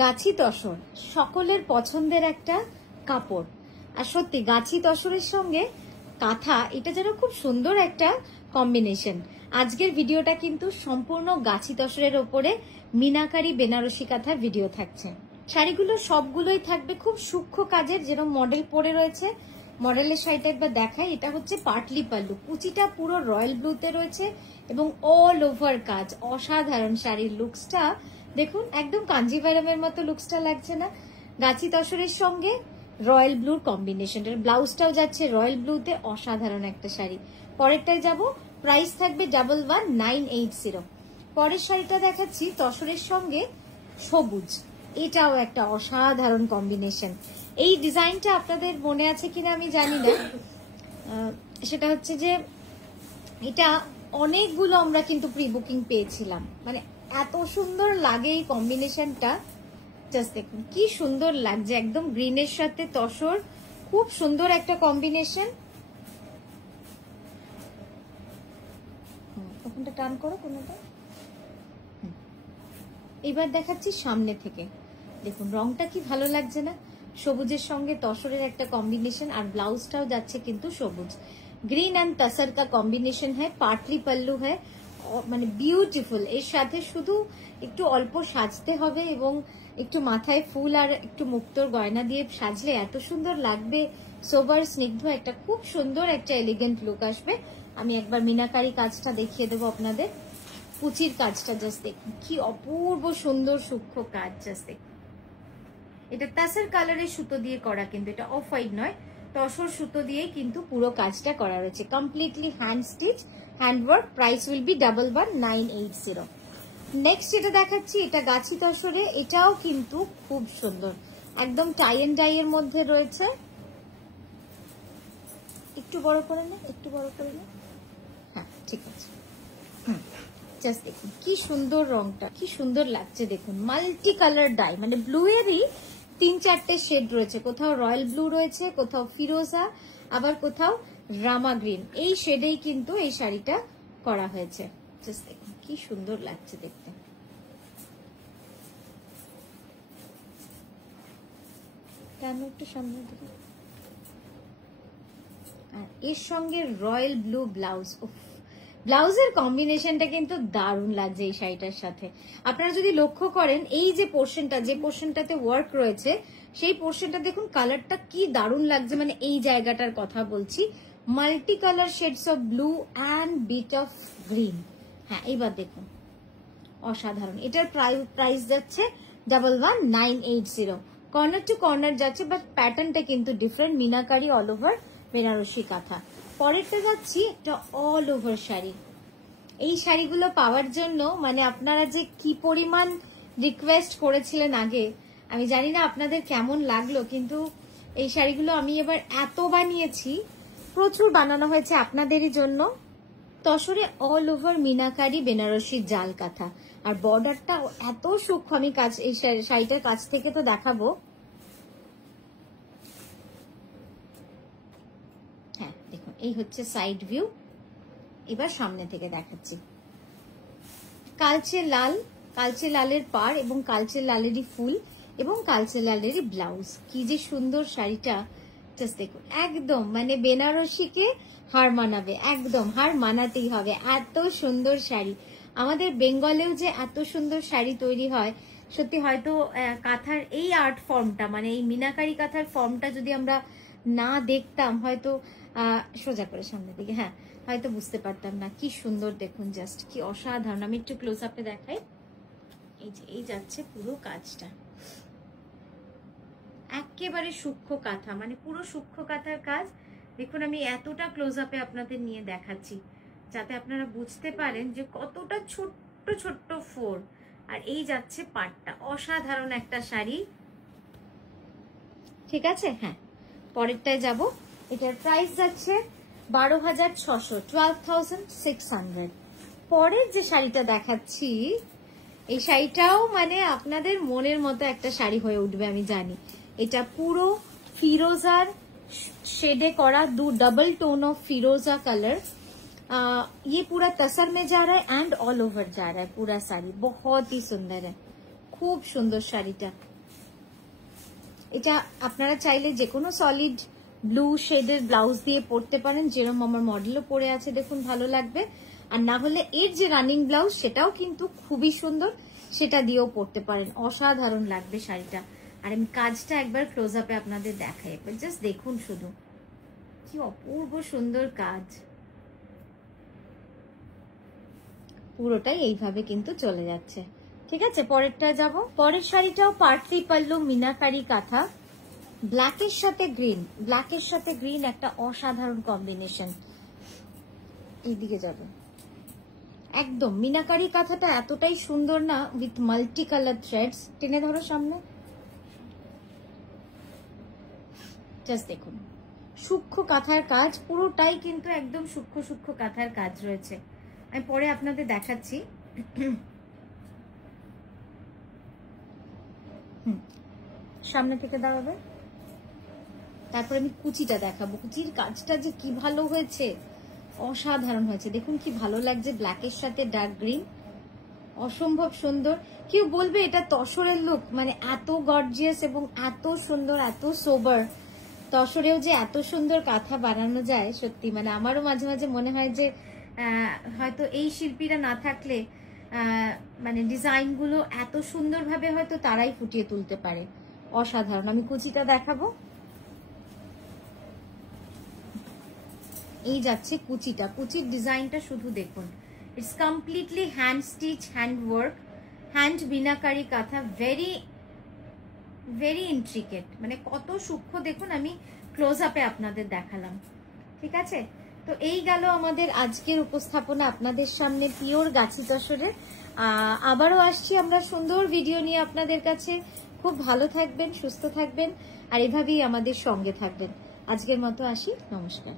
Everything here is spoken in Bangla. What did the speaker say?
গাছি তসর সকলের পছন্দের একটা কাপড়। আর সত্যি গাছি তসরের সঙ্গে কাঁথা, এটা যেন খুব সুন্দর একটা কম্বিনেশন। আজকের ভিডিওটা কিন্তু সম্পূর্ণ গাছি তসরের ওপরে মিনাকারি বেনারসি কাঁথার ভিডিও থাকছে। শাড়িগুলো সবগুলোই থাকবে খুব সূক্ষ্ম কাজের, যেরকম মডেল পরে রয়েছে। মডেলের শাড়িটা একবার দেখাই। এটা হচ্ছে পাটলি পাল্লু, কুচিটা পুরো রয়্যাল ব্লুতে রয়েছে এবং অল ওভার কাজ। অসাধারণ শাড়ির লুকসটা দেখুন, একদম কাঞ্জিভারমের মতো লুকসটা লাগছে না? গাছি তসরের সঙ্গে রয়্যাল ব্লুর কম্বিনেশন। ব্লাউজটাও যাচ্ছে রয়্যাল ব্লুতে, অসাধারণ একটা শাড়ি। পরেরটায় যাব, প্রাইস থাকবে 11,980। পরের শাড়িটা দেখাচ্ছি তসরের সঙ্গে সবুজ, এটাও একটা অসাধারণ কম্বিনেশন। এই ডিজাইনটা আপনাদের মনে আছে কিনা আমি জানি না, সেটা হচ্ছে যে এটা অনেকগুলো আমরা কিন্তু প্রি বুকিং পেয়েছিলাম। মানে এত সুন্দর লাগে এই কম্বিনেশনটা, জাস্ট দেখুন কি সুন্দর লাগছে। একদম গ্রিনের সাথে তসর, খুব সুন্দর একটা কম্বিনেশন। ওখানটা টান করো কোনটা। এবার দেখাচ্ছি সামনে থেকে, দেখুন রংটা কি ভালো লাগছে না? সবুজের সঙ্গে তসরের একটা কম্বিনেশন, আর ব্লাউজটাও যাচ্ছে কিন্তু সবুজ। গ্রিন এন্ড তসর কা কম্বিনেশন হ্যায়, পাটলি পল্লু হ্যায়, মানে বিউটিফুল। এর সাথে শুধু একটু অল্প সাজতে হবে এবং একটু মাথায় ফুল আর একটু মুক্তোর গয়না দিয়ে সাজলে এত সুন্দর লাগবে। সোবার স্নিগ্ধ একটা খুব সুন্দর একটা এলিগেন্ট লুক আসবে। আমি একবার মিনাকারি কাজটা দেখিয়ে দেবো আপনাদের। কুচির কাজটা জাস্ট দেখুন কি অপূর্ব সুন্দর সূক্ষ্ম কাজ, জাস্ট দেখুন। এটা তাসার কালারের সুতো দিয়ে করা, কিন্তু এটা অফ হোয়াইট নয়, তসর সুতো দিয়ে কিন্তু পুরো কাজটা করা রয়েছে। Completely hand stitch, handwork. Price will be 11,980। Next যেটা দেখাচ্ছি, এটা গাছি তসরে, এটাও কিন্তু খুব সুন্দর, একদম টাই এন্ড ডাই এর মধ্যে রয়েছে। একটু বড় করে নে, একটু বড় করে নে। হ্যাঁ ঠিক আছে। জাস্ট দেখুন কি সুন্দর রংটা, কি সুন্দর লাগছে দেখুন। মাল্টি কালার ডাই, মানে ব্লু এরই 3-4টে শেড রয়েছে। কোথাও রয়্যাল ব্লু রয়েছে, কোথাও ফিরোজা, আবার কোথাও রামা গ্রিন। এই শেডেই কিন্তু এই শাড়িটা করা হয়েছে। জাস্ট দেখুন কি সুন্দর লাগছে দেখতে। কেন একটু সামনে দিকে। আর এর সঙ্গে রয়্যাল ব্লু ব্লাউজ, ব্লাউজের কম্বিনেশনটা কিন্তু দারুণ লাগছে এই শাড়িটার সাথে। আপনারা যদি লক্ষ্য করেন, এই যে পোর্শনটা, যে পোর্শনটাতে ওয়ার্ক রয়েছে, সেই পোর্শনটা দেখুন কালারটা কি দারুণ লাগছে। মানে এই জায়গাটার কথা বলছি, multi colour shades of blue and bit of green. হ্যাঁ এবার দেখুন অসাধারণ। এটার প্রাইস যাচ্ছে 11,980। কর্নার টু কর্নার যাচ্ছে, বাট প্যাটার্নটা কিন্তু different, meenakari all over Banarasi kantha. পরেরটা যাচ্ছি একটা অল ওভার শাড়ি। এই শাড়িগুলো পাওয়ার জন্য মানে আপনারা যে কি পরিমাণ রিকোয়েস্ট করেছিলেন আগে, আমি জানি না আপনাদের কেমন লাগলো, কিন্তু এই শাড়িগুলো আমি এবার এত বানিয়েছি, প্রচুর বানানো হয়েছে আপনাদেরই জন্য। তসরে অল ওভার মিনাকারি বেনারসি জাল কাঁথা, আর বর্ডারটা এত সূক্ষ্ম। আমি কাজ এই শাড়িটার কাছ থেকে তো দেখাবো। হ্যাঁ দেখুন এই হচ্ছে সাইড ভিউ। এবার সামনে থেকে দেখাচ্ছি। কালচে লাল, কালচে লালের পাড় এবং কালচে লালেরই ফুল এবং কালচে লালেরই ব্লাউজ। কি যে সুন্দর শাড়িটা, জাস্ট দেখুন একদম মানে বেনারসিকে হার মানাবে, একদম হার মানাতেই হবে। এত সুন্দর শাড়ি, আমাদের বেঙ্গলেও যে এত সুন্দর শাড়ি তৈরি হয়, সত্যি হয়তো কাঁথার এই আর্ট ফর্মটা, মানে এই মিনাকারি কাঁথার ফর্মটা যদি আমরা না দেখতাম, হয়তো সোজা করে সামনের দিকে, হ্যাঁ হয়তো বুঝতে পারতাম না। কি সুন্দর দেখুন, জাস্ট কি অসাধারণ। আমি একটু ক্লোজ আপে দেখাই। এই যে এই যাচ্ছে পুরো কাজটা, একেবারে সূক্ষ্ম কাঁথা, মানে পুরো সূক্ষ্ম কাঁথার কাজ। দেখুন আমি এতটা ক্লোজ আপে আপনাদের নিয়ে দেখাচ্ছি যাতে আপনারা বুঝতে পারেন যে কতটা ছোট্ট ছোট্ট ফোর। আর এই যাচ্ছে পাটটা, অসাধারণ একটা শাড়ি। ঠিক আছে, হ্যাঁ পরেরটায় যাব। এটার প্রাইস যাচ্ছে 12,600, 12,600। পরের যে শাড়িটা দেখাচ্ছি, এই শাড়িটাও মানে আপনাদের মনের মতো একটা শাড়ি হয়ে উঠবে আমি জানি। এটা পুরো ফিরোজার शेडे करा, डबल टोन ऑफ फिरोजा कलर। ये पूरा तसर में जा रहा है एंड ऑल ओवर जा रहा है पूरा साड़ी, बहुत ही सुंदर है, খুব সুন্দর শাড়িটা। এটা আপনারা চাইলে যে কোনো সলিড ব্লু শেডের ব্লাউজ দিয়ে পরতে পারেন, যেরকম আমার মডেলও পরে আছে দেখুন, ভালো লাগবে। আর না হলে এর যে রানিং ব্লাউজ সেটাও কিন্তু খুবই সুন্দর, সেটা দিয়েও পরতে পারেন, অসাধারণ লাগবে শাড়িটা। আর আমি কাজটা একবার ক্লোজ আপে আপনাদের দেখাই, একবার জাস্ট দেখুন শুধু কি অপূর্ব সুন্দর কাজ। পুরোটাই এইভাবে কিন্তু চলে যাচ্ছে। ঠিক আছে, পরেরটা যাব। পরের শাড়িটাও পার্টলি পাল্লু মিনাকারি কাঁথা, ব্ল্যাকের সাথে গ্রিন, ব্ল্যাকের সাথে গ্রিন একটা অসাধারণ কম্বিনেশন। এইদিকে যাবে, একদম মিনাকারি কাঁথাটা এতটাই সুন্দর না, উইথ মাল্টি কালার থ্রেডস। টেনে ধরো সামনে, জাস্ট দেখুন সূক্ষ্ম কাঁথার কাজ, পুরোটাই কিন্তু একদম সূক্ষ্ম সূক্ষ্ম কাঁথার কাজ রয়েছে। আমি পরে আপনাদের দেখাচ্ছি। সামনে থেকে দাঁড়াবে, তারপরে আমি কুচিটা দেখাবো। কুচির কাজটা যে কি ভালো হয়েছে, অসাধারণ হয়েছে। দেখুন কি ভালো লাগছে, ব্ল্যাকের সাথে ডার্ক গ্রিন, অসম্ভব সুন্দর। কেউ বলবে এটা তসরের লুক, মানে এত গর্জিয়াস এবং এত সুন্দর, এত সোবার। তসরেও যে এত সুন্দর কাঁথা বানানো যায়, সত্যি মানে আমারও মাঝে মাঝে মনে হয় যে হয়তো এই শিল্পীরা না থাকলে মানে ডিজাইনগুলো এত সুন্দরভাবে হয়তো তারাই ফুটিয়ে তুলতে পারে। অসাধারণ। আমি কুচিটা দেখাবো, এই যাচ্ছে কুচিটা। কুচির ডিজাইনটা শুধু দেখুন, it's completely hand stitch, hand work, hand বিনাকারি কাঁথা, ভেরি ভেরি ইন্ট্রিকেট, মানে কত সূক্ষ্ম দেখুন। আমি ক্লোজ আপে আপনাদের দেখালাম। ঠিক আছে, তো এই গেল আমাদের আজকের উপস্থাপনা আপনাদের সামনে, পিওর গাছি তসরের। আবারও আসছি আমরা সুন্দর ভিডিও নিয়ে আপনাদের কাছে। খুব ভালো থাকবেন, সুস্থ থাকবেন, আর এভাবেই আমাদের সঙ্গে থাকবেন। আজকের মতো আসি, নমস্কার।